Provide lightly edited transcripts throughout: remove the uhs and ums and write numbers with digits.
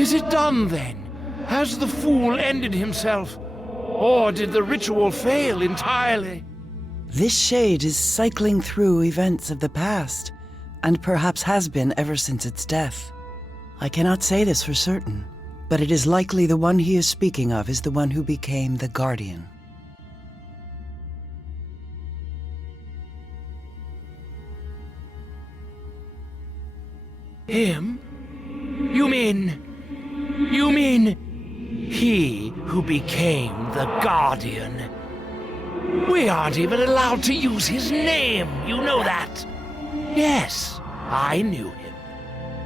Is it done then? Has the fool ended himself? Or did the ritual fail entirely? This shade is cycling through events of the past, and perhaps has been ever since its death. I cannot say this for certain, but it is likely the one he is speaking of is the one who became the Guardian. Him? You mean he who became the Guardian? We aren't even allowed to use his name, you know that? Yes, I knew him.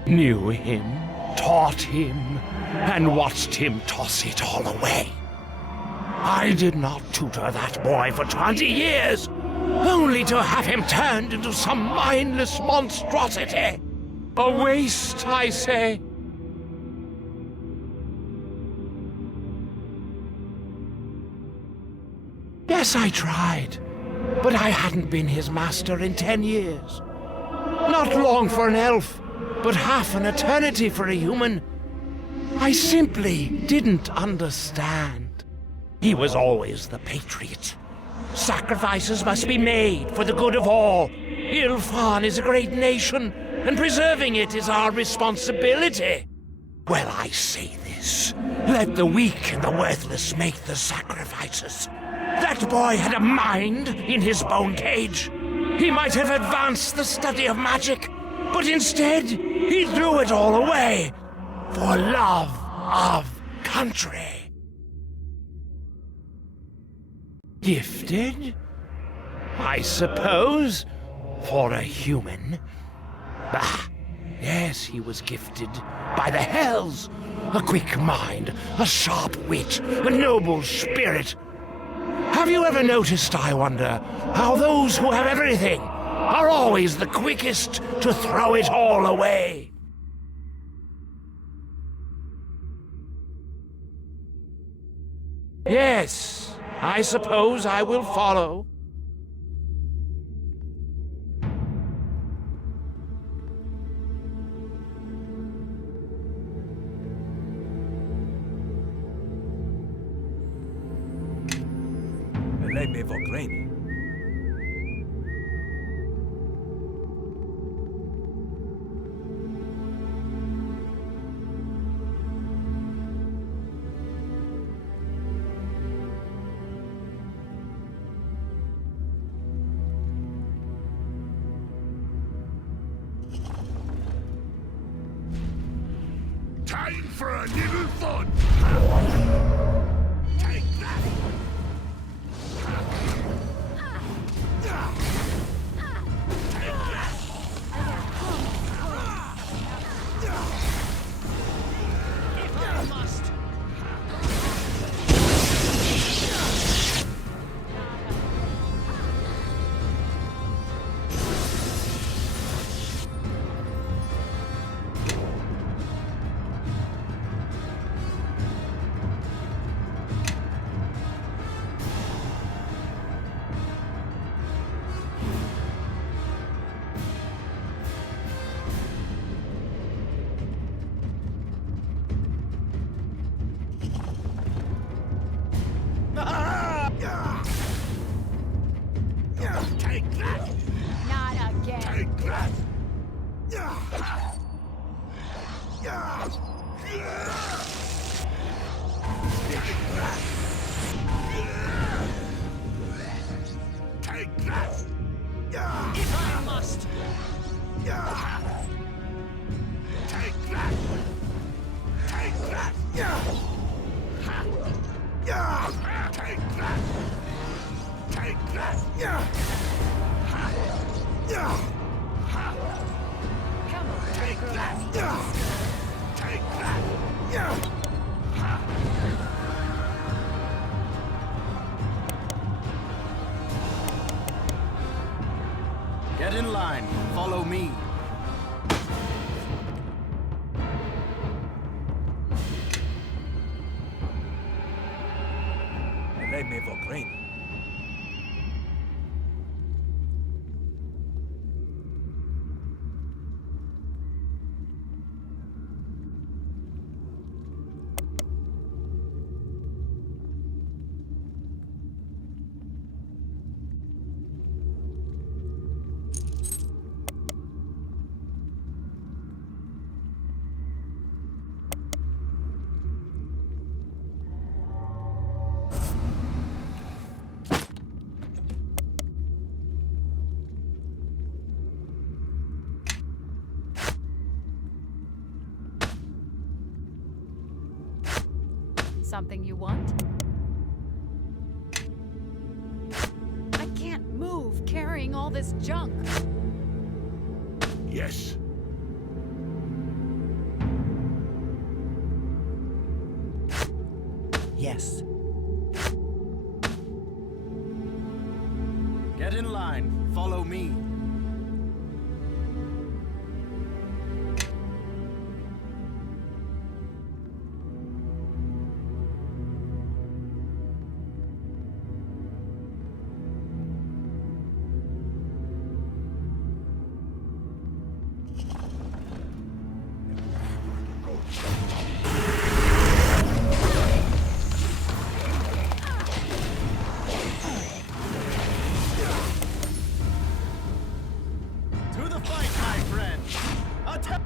Knew him, taught him, and watched him toss it all away. I did not tutor that boy for 20 years, only to have him turned into some mindless monstrosity. A waste, I say. Yes, I tried, but I hadn't been his master in 10 years. Not long for an elf, but half an eternity for a human. I simply didn't understand. He was always the patriot. Sacrifices must be made for the good of all. Illfarn is a great nation, and preserving it is our responsibility. Well, I say this. Let the weak and the worthless make the sacrifices. That boy had a mind in his bone cage. He might have advanced the study of magic, but instead he threw it all away for love of country. Gifted? I suppose, for a human. Bah, yes, he was gifted by the hells. A quick mind, a sharp wit, a noble spirit. Have you ever noticed, I wonder, how those who have everything are always the quickest to throw it all away? Yes, I suppose I will follow. Time for a little fun! Take that! If I must! Take that! Not again. Take that! Take that! If I must. Take that! Take that! Take that! Take that! Come on. Take that! Take that! Get in line. Follow me. something you want? I can't move carrying all this junk. Yes. Yes. Get in line. Follow me. To the fight, my friend! Attack!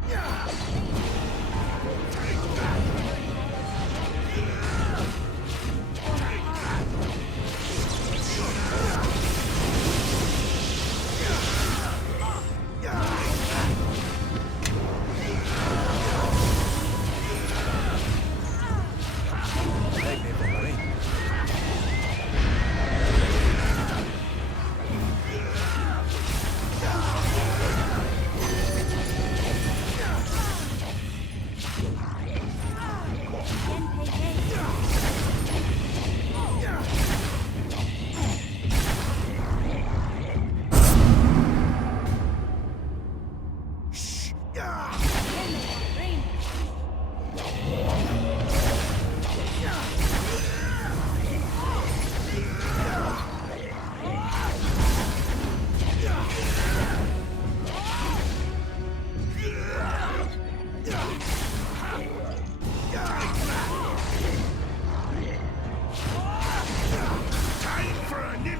Time for a new...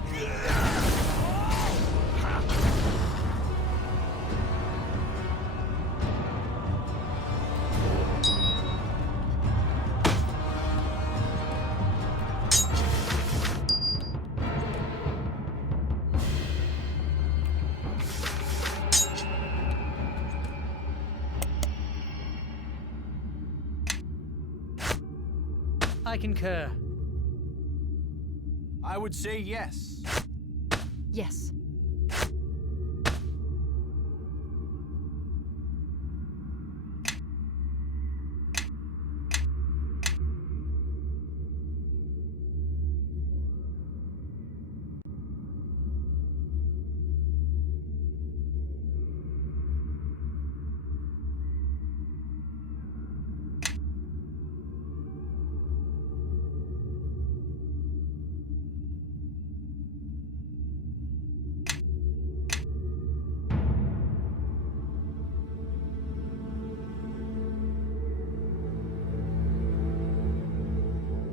I concur. I would say yes. Yes.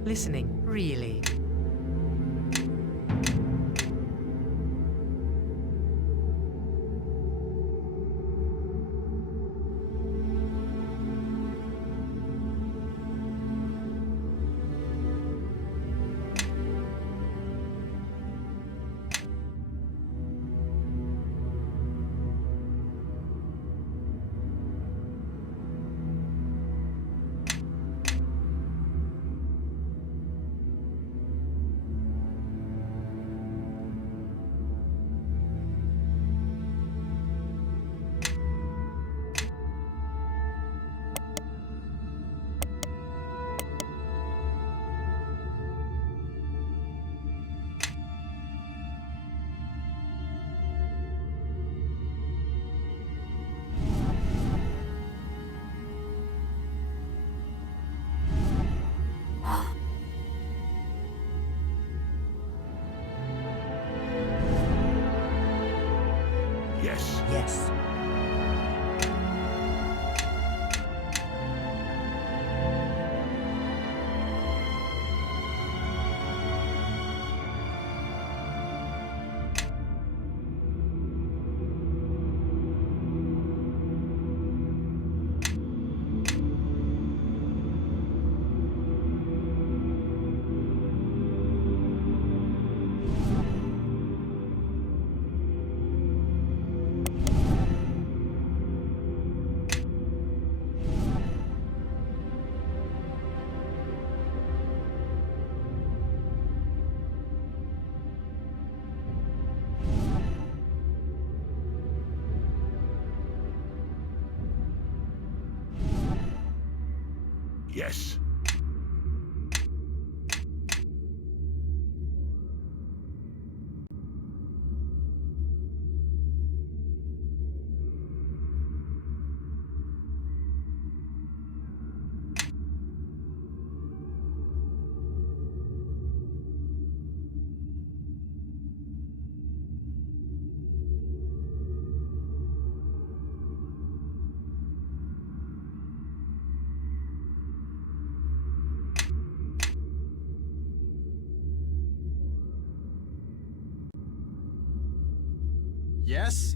Listening, really. Yes. Yes. Yes. Yes?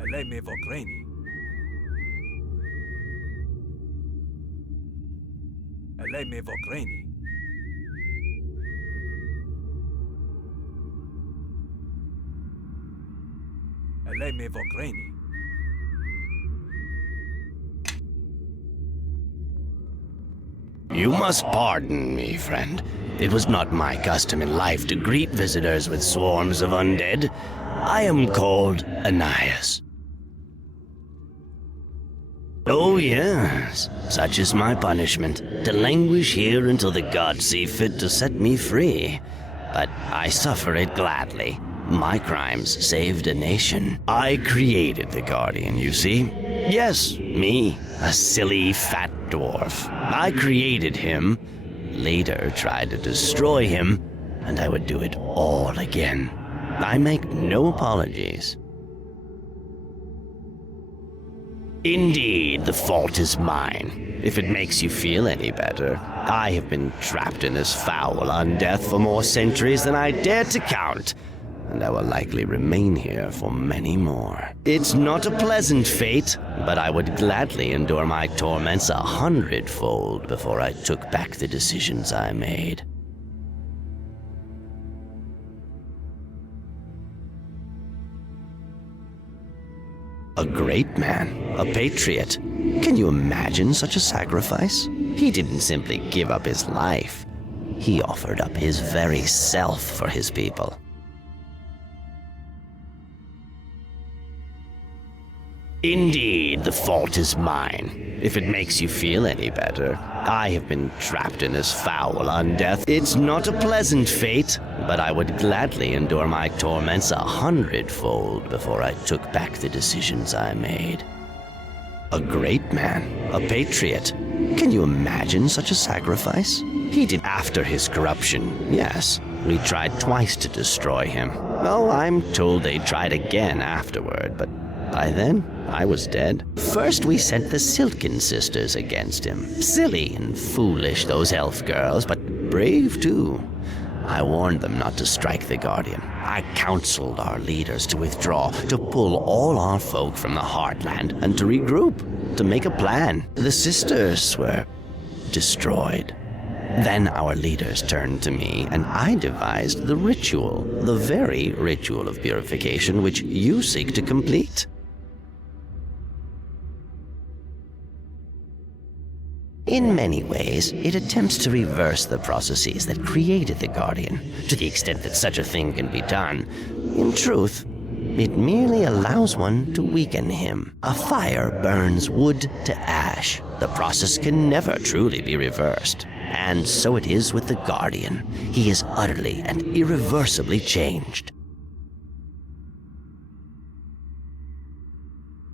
Eleme Vogreni. Eleme Vogreni. Eleme Vogreni. You must pardon me, friend. It was not my custom in life to greet visitors with swarms of undead. I am called Ananias. Oh yes, such is my punishment, to languish here until the gods see fit to set me free. But I suffer it gladly. My crimes saved a nation. I created the Guardian, you see? Yes, me, a silly fat dwarf. I created him, later tried to destroy him, and I would do it all again. I make no apologies. Indeed, the fault is mine. If it makes you feel any better, I have been trapped in this foul undeath for more centuries than I dare to count, and I will likely remain here for many more. It's not a pleasant fate, but I would gladly endure my torments 100-fold before I took back the decisions I made. A great man, a patriot. Can you imagine such a sacrifice? He didn't simply give up his life. He offered up his very self for his people. Indeed, the fault is mine. If it makes you feel any better, I have been trapped in this foul undeath. It's not a pleasant fate, but I would gladly endure my torments 100-fold before I took back the decisions I made. A great man, a patriot. Can you imagine such a sacrifice? He did after his corruption, yes. We tried twice to destroy him. Oh, I'm told they tried again afterward, but by then, I was dead. First, we sent the Silken Sisters against him. Silly and foolish, those elf girls, but brave too. I warned them not to strike the Guardian. I counseled our leaders to withdraw, to pull all our folk from the Heartland, and to regroup, to make a plan. The sisters were destroyed. Then our leaders turned to me, and I devised the ritual, the very ritual of purification which you seek to complete. In many ways, it attempts to reverse the processes that created the Guardian, to the extent that such a thing can be done. In truth, it merely allows one to weaken him. A fire burns wood to ash. The process can never truly be reversed. And so it is with the Guardian. He is utterly and irreversibly changed.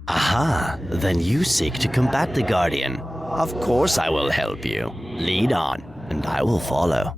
Aha, then you seek to combat the Guardian. Of course I will help you. Lead on, and I will follow.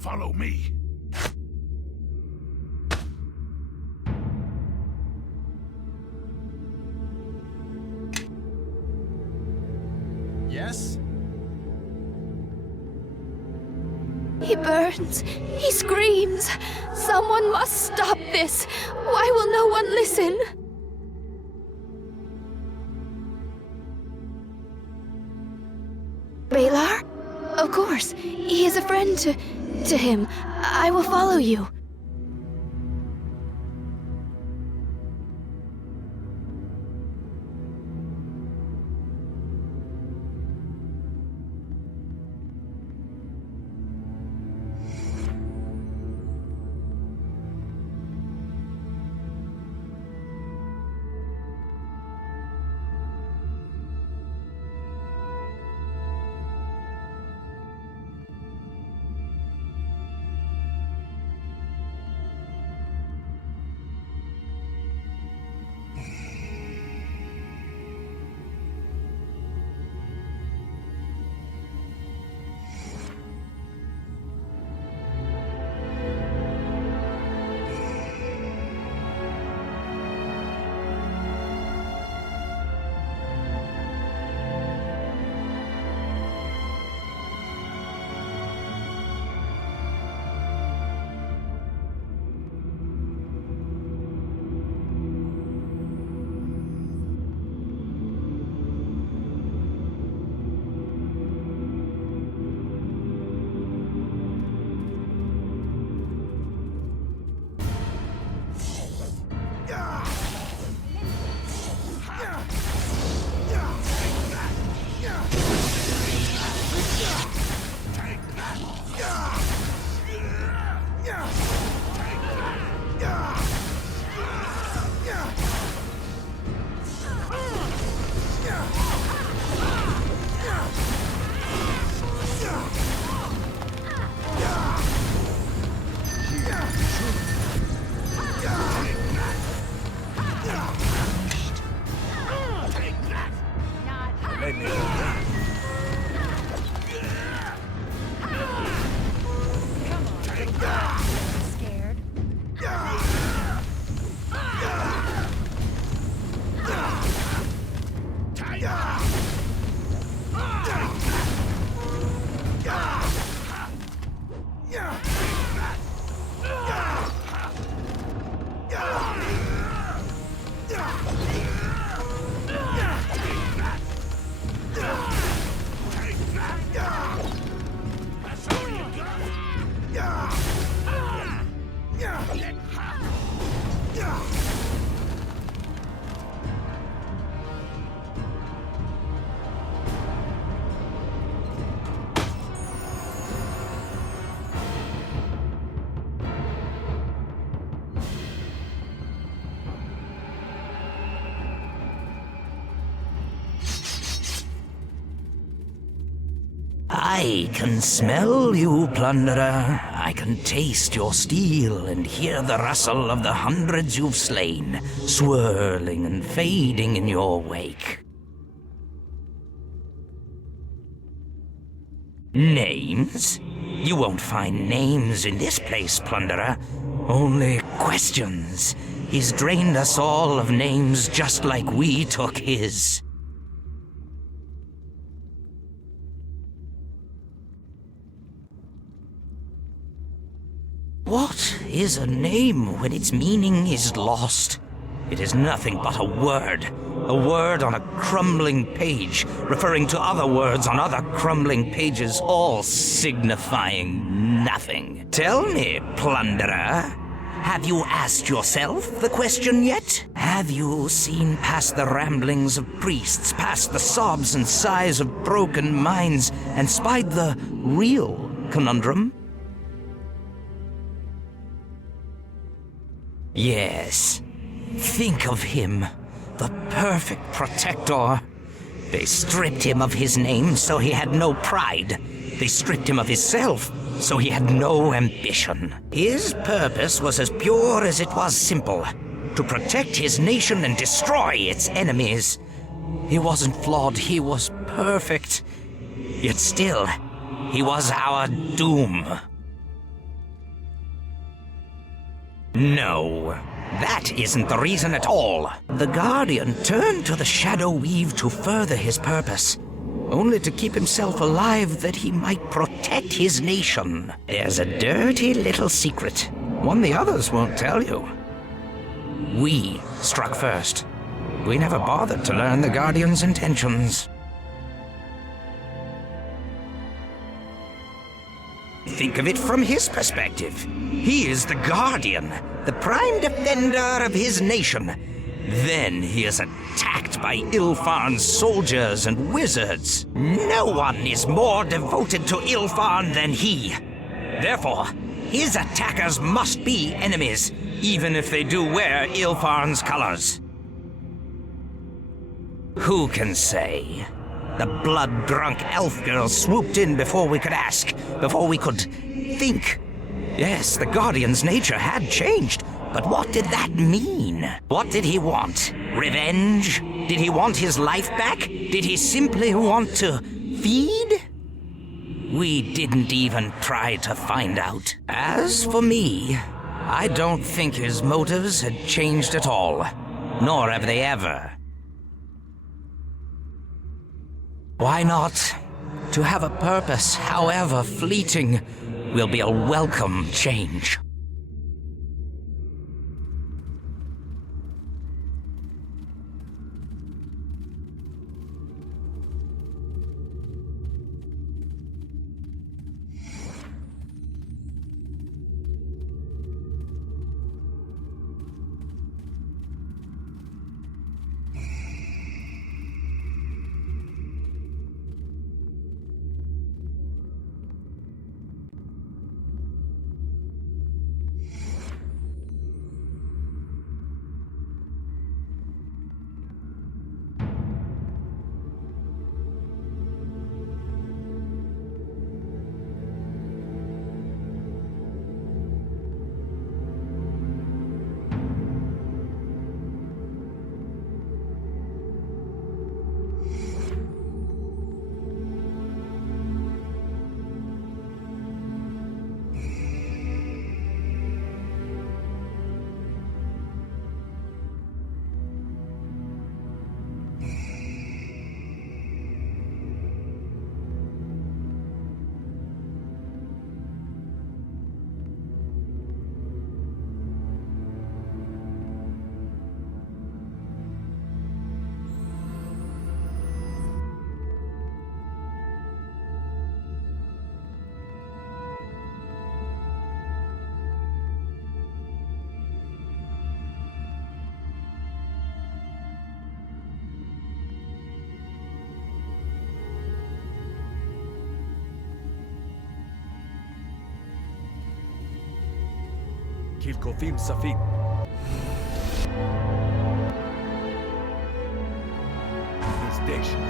Follow me. Yes? He burns. He screams. Someone must stop this. Why will no one listen? Balar? Of course. He is a friend to him. I will follow you. I can smell you, plunderer. I can taste your steel and hear the rustle of the hundreds you've slain, swirling and fading in your wake. Names? You won't find names in this place, plunderer. Only questions. He's drained us all of names just like we took his. What is a name when its meaning is lost? It is nothing but a word on a crumbling page, referring to other words on other crumbling pages, all signifying nothing. Tell me, plunderer, have you asked yourself the question yet? Have you seen past the ramblings of priests, past the sobs and sighs of broken minds, and spied the real conundrum? Yes. Think of him, the perfect protector. They stripped him of his name, so he had no pride. They stripped him of his self, so he had no ambition. His purpose was as pure as it was simple, to protect his nation and destroy its enemies. He wasn't flawed, he was perfect. Yet still, he was our doom. No, that isn't the reason at all. The Guardian turned to the Shadow Weave to further his purpose, only to keep himself alive that he might protect his nation. There's a dirty little secret, one the others won't tell you. We struck first. We never bothered to learn the Guardian's intentions. Think of it from his perspective. He is the Guardian, the prime defender of his nation. Then he is attacked by Illfarn's soldiers and wizards. No one is more devoted to Illfarn than he. Therefore, his attackers must be enemies, even if they do wear Illfarn's colors. Who can say? The blood-drunk elf girl swooped in before we could ask, before we could think. Yes, the Guardian's nature had changed, but what did that mean? What did he want? Revenge? Did he want his life back? Did he simply want to feed? We didn't even try to find out. As for me, I don't think his motives had changed at all, nor have they ever. Why not? To have a purpose, however fleeting, will be a welcome change. Kilkofim Safim. Station.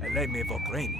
Eleme Vogreni.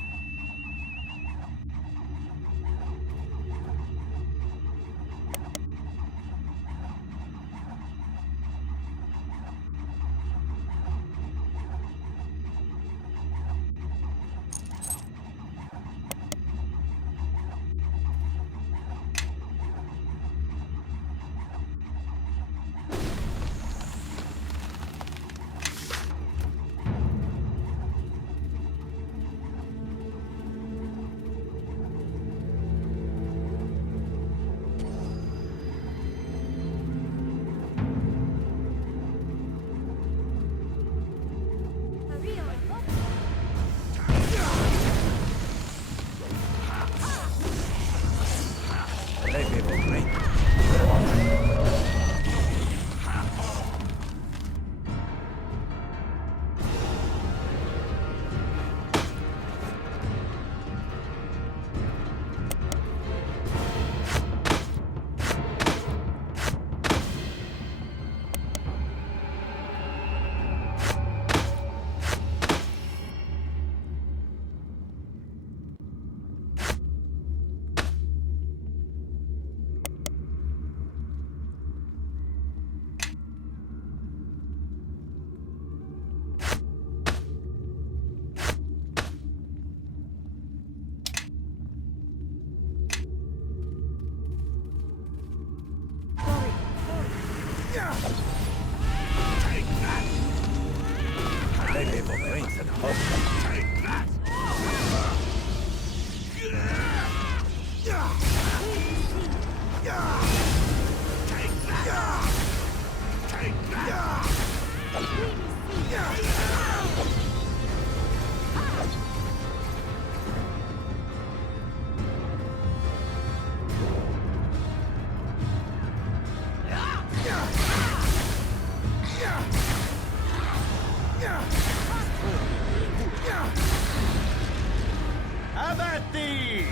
Have at thee!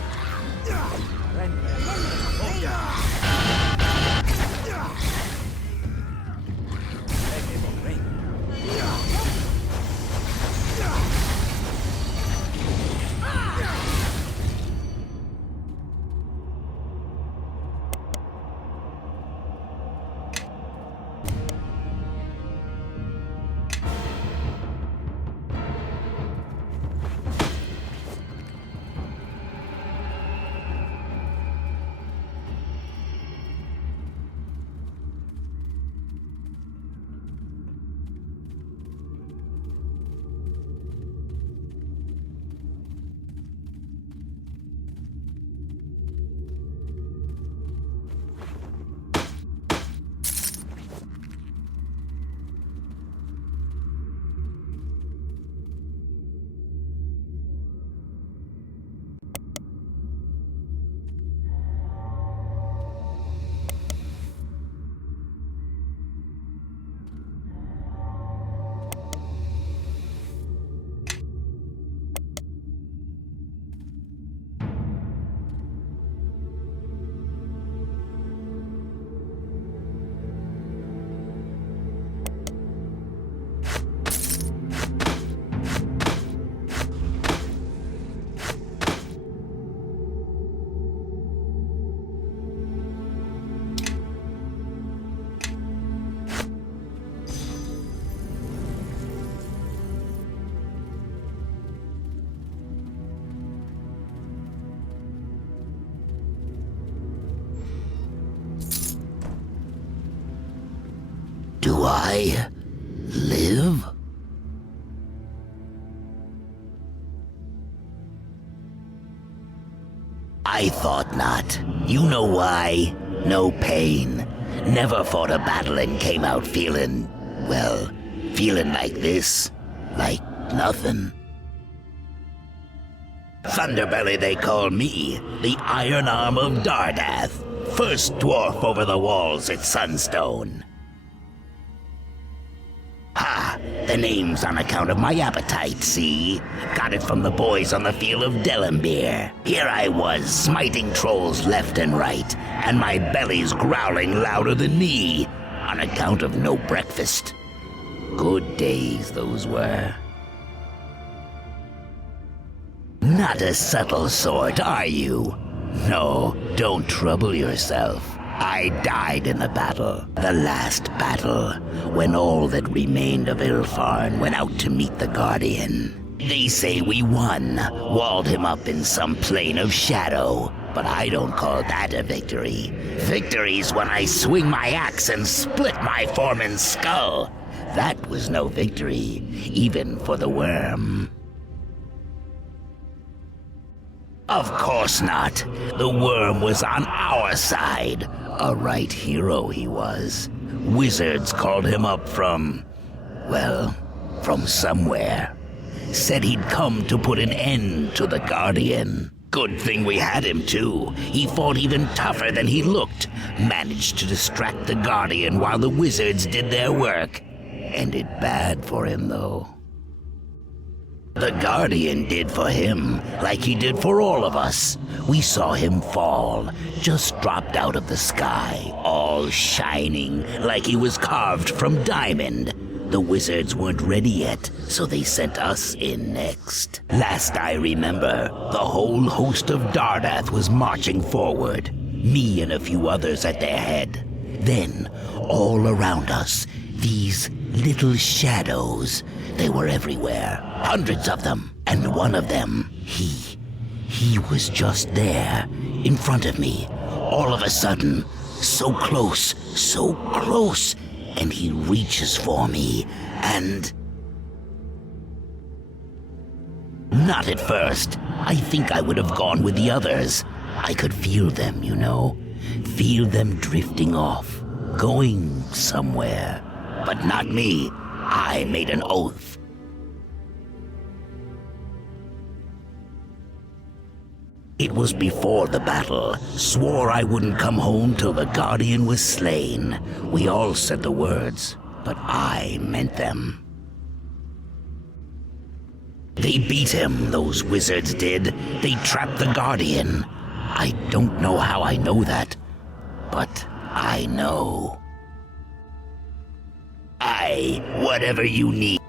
Do I live? I thought not. You know why? No pain. Never fought a battle and came out feeling like this. Like nothing. Thunderbelly they call me, the Iron Arm of Dardath, first dwarf over the walls at Sunstone. Ha! The name's on account of my appetite, see? Got it from the boys on the field of Delambir. Here I was, smiting trolls left and right, and my belly's growling louder than me, on account of no breakfast. Good days those were. Not a subtle sort, are you? No, don't trouble yourself. I died in the battle, the last battle, when all that remained of Illfarn went out to meet the Guardian. They say we won, walled him up in some plane of shadow, but I don't call that a victory. Victory's when I swing my axe and split my foreman's skull. That was no victory, even for the worm. Of course not. The worm was on our side. A right hero he was. Wizards called him up from somewhere. Said he'd come to put an end to the Guardian. Good thing we had him too. He fought even tougher than he looked. Managed to distract the Guardian while the wizards did their work. Ended bad for him though. The Guardian did for him, like he did for all of us. We saw him fall, just dropped out of the sky, all shining, like he was carved from diamond. The wizards weren't ready yet, so they sent us in next. Last I remember, the whole host of Dardath was marching forward, me and a few others at their head. Then, all around us, these little shadows. They were everywhere, hundreds of them, and one of them, he was just there, in front of me, all of a sudden, so close, and he reaches for me, and Not at first. I think I would have gone with the others. I could feel them, you know. Feel them drifting off, going somewhere. But not me. I made an oath. It was before the battle. Swore I wouldn't come home till the Guardian was slain. We all said the words, but I meant them. They beat him, those wizards did. They trapped the Guardian. I don't know how I know that, but I know. Whatever you need.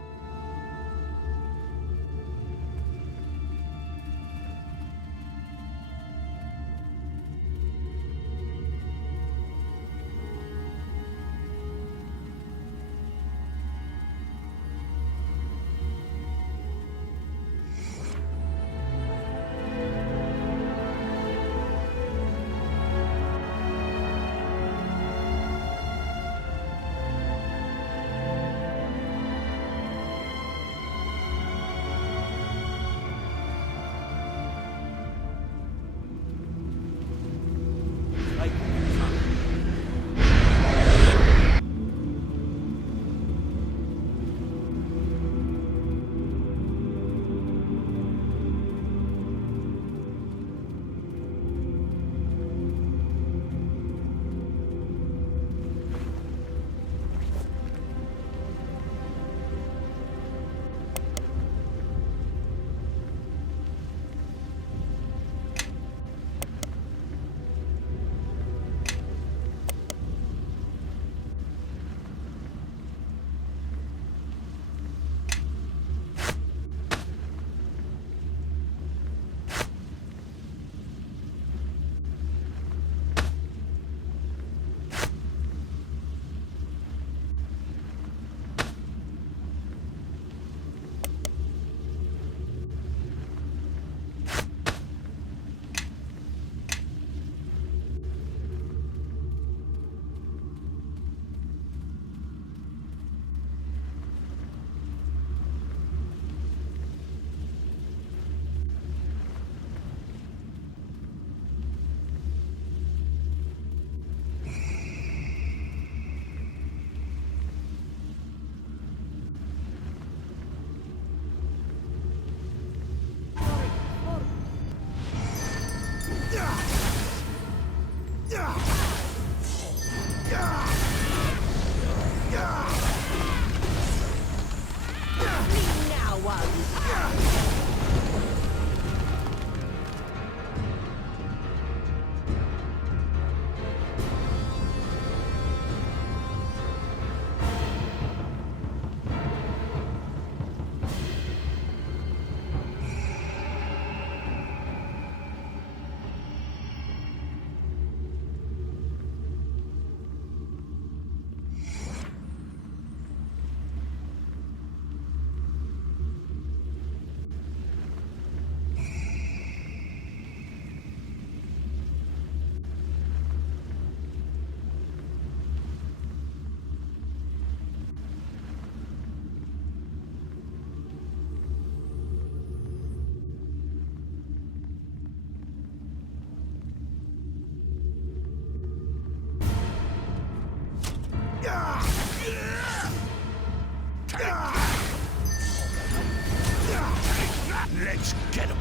Let's get him.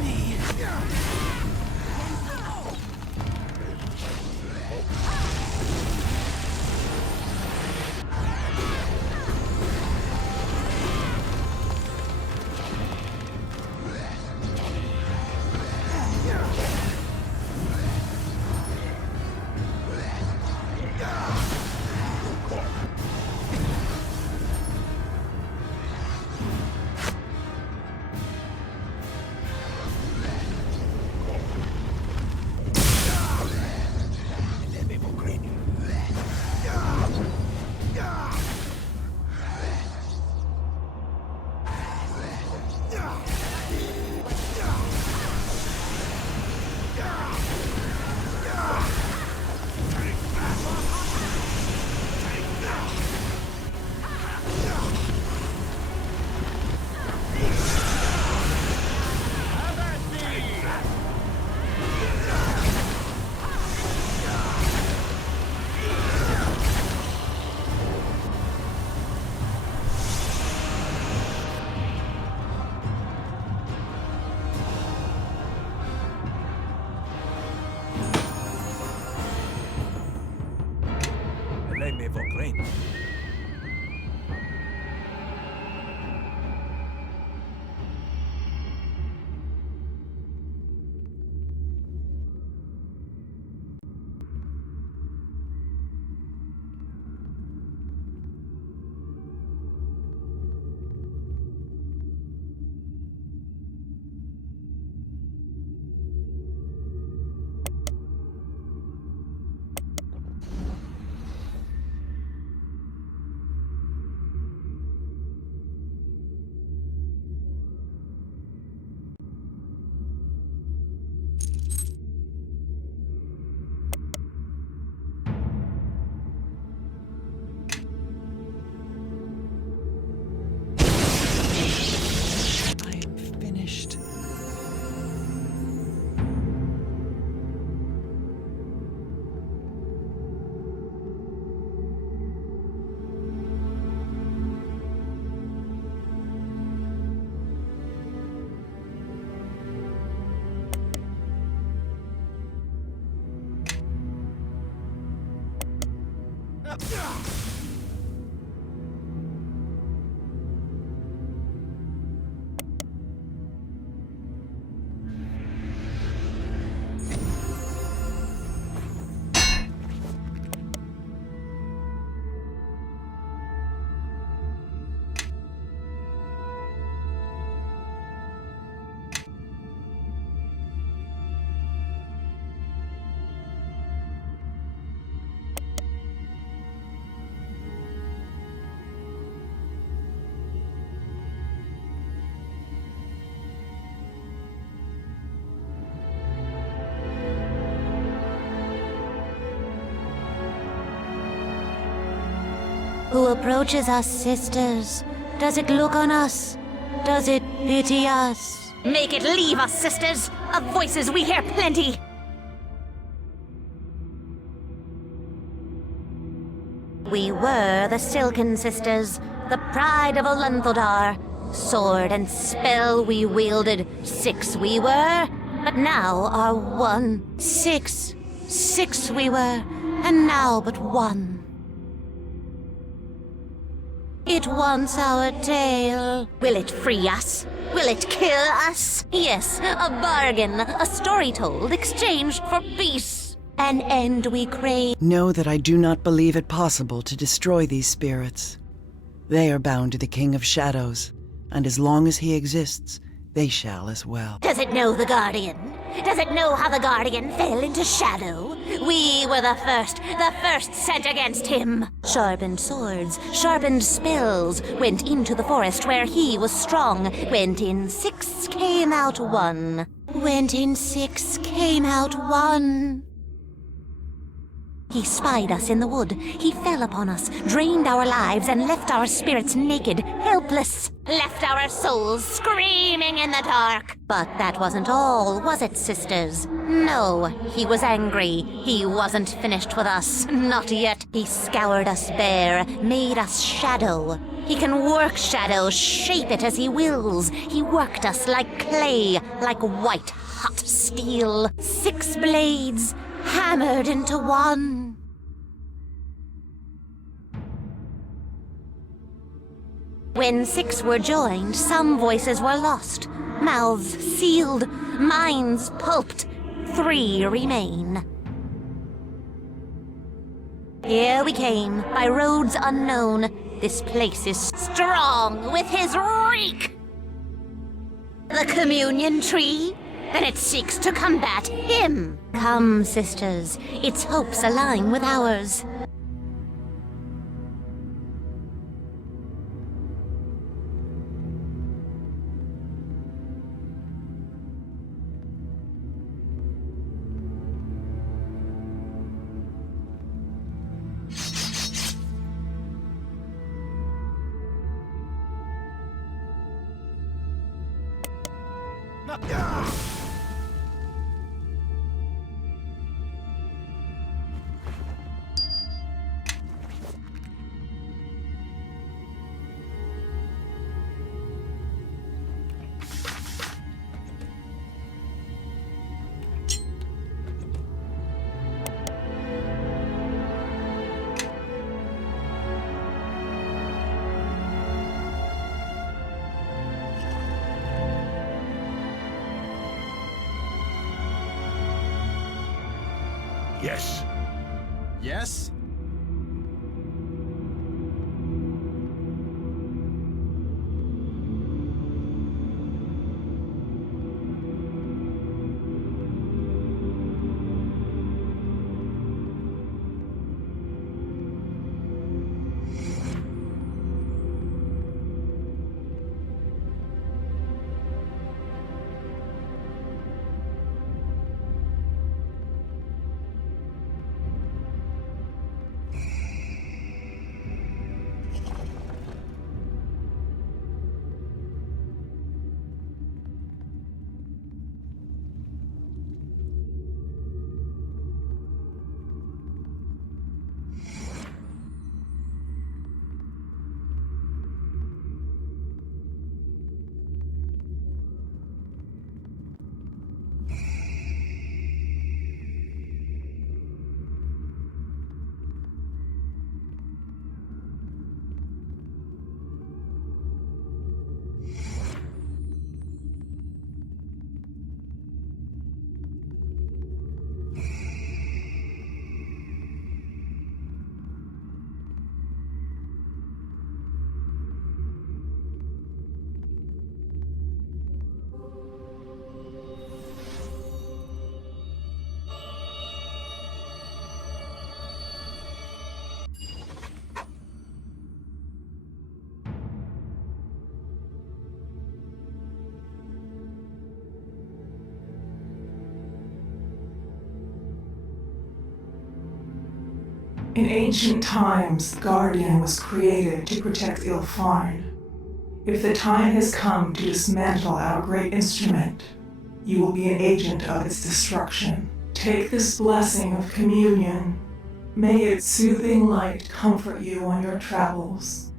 me. Let me evoke rain. I am finished. Who approaches us, sisters? Does it look on us? Does it pity us? Make it leave us, sisters! Of voices we hear plenty! We were the Silken Sisters, the pride of Olenthodar. Sword and spell we wielded, 6 we were, but now are 1. 6 we were, and now but 1. It wants our tale. Will it free us? Will it kill us? Yes, a bargain, a story told, exchanged for peace. An end we crave. Know that I do not believe it possible to destroy these spirits. They are bound to the King of Shadows, and as long as he exists, they shall as well. Does it know the Guardian? Does it know how the Guardian fell into shadow? We were the first sent against him. Sharpened swords, sharpened spells, went into the forest where he was strong. Went in 6, came out 1. Went in 6, came out 1. He spied us in the wood. He fell upon us, drained our lives, and left our spirits naked, helpless. Left our souls screaming in the dark. But that wasn't all, was it, sisters? No, he was angry. He wasn't finished with us. Not yet. He scoured us bare, made us shadow. He can work shadows, shape it as he wills. He worked us like clay, like white hot steel. 6 blades, hammered into one. When 6 were joined, some voices were lost, mouths sealed, minds pulped. 3 remain. Here we came, by roads unknown. This place is strong with his reek. The communion tree? Then it seeks to combat him. Come, sisters, its hopes align with ours. Yes. Yes? In ancient times, Guardian was created to protect Illfarn. If the time has come to dismantle our great instrument, you will be an agent of its destruction. Take this blessing of communion. May its soothing light comfort you on your travels.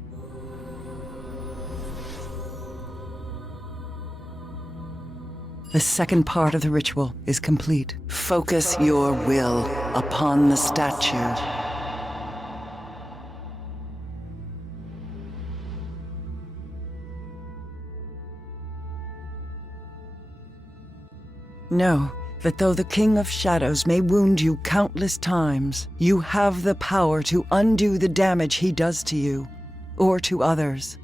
The second part of the ritual is complete. Focus your will upon the statue. Know that though the King of Shadows may wound you countless times, you have the power to undo the damage he does to you, or to others.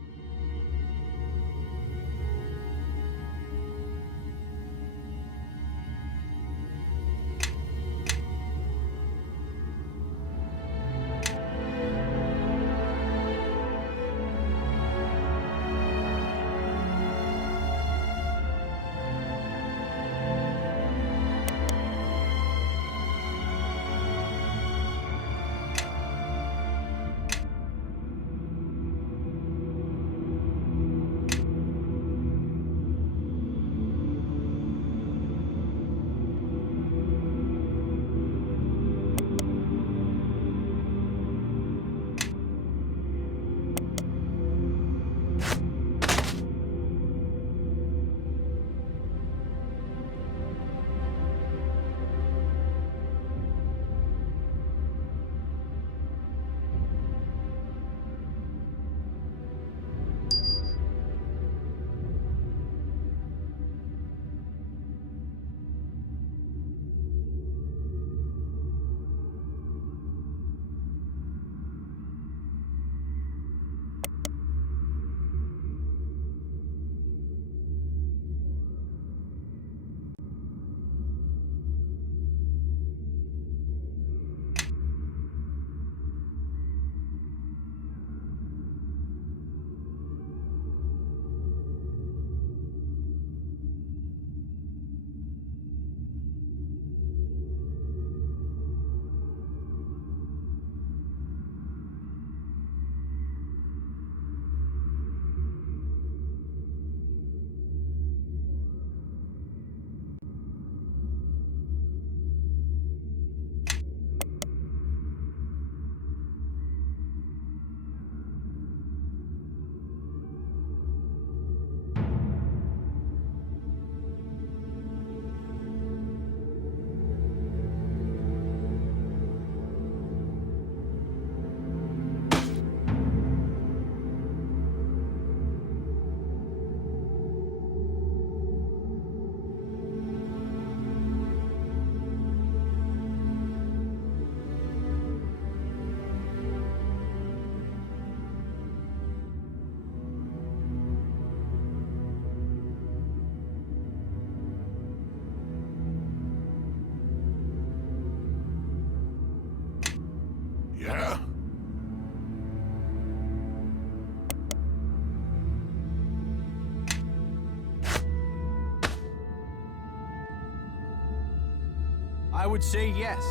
I would say yes.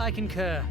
I concur.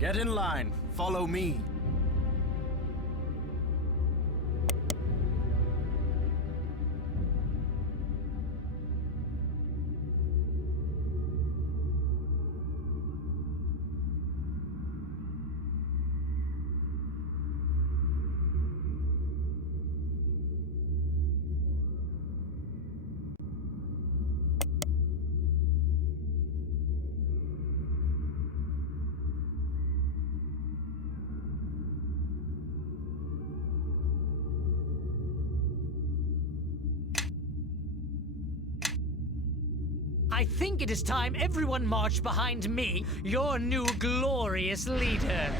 Get in line. Follow me. I think it is time everyone marched behind me, your new glorious leader.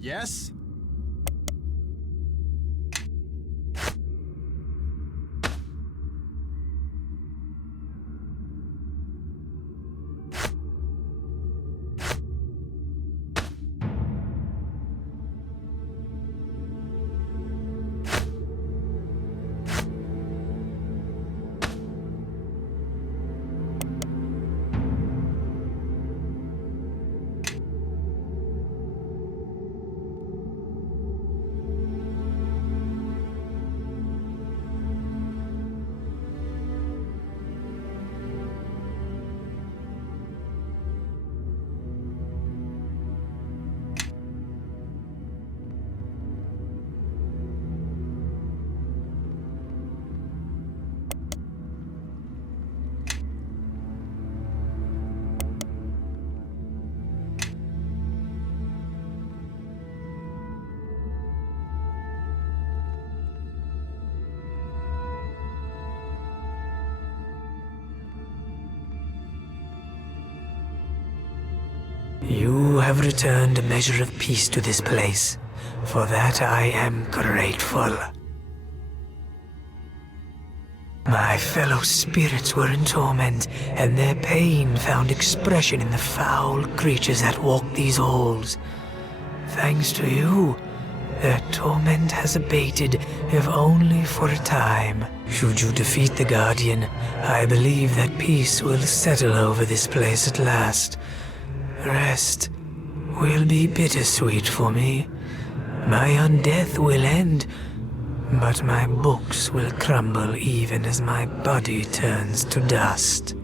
Yes? You have returned a measure of peace to this place. For that I am grateful. My fellow spirits were in torment, and their pain found expression in the foul creatures that walk these halls. Thanks to you, their torment has abated, if only for a time. Should you defeat the Guardian, I believe that peace will settle over this place at last. Rest will be bittersweet for me. My undeath will end, but my books will crumble even as my body turns to dust.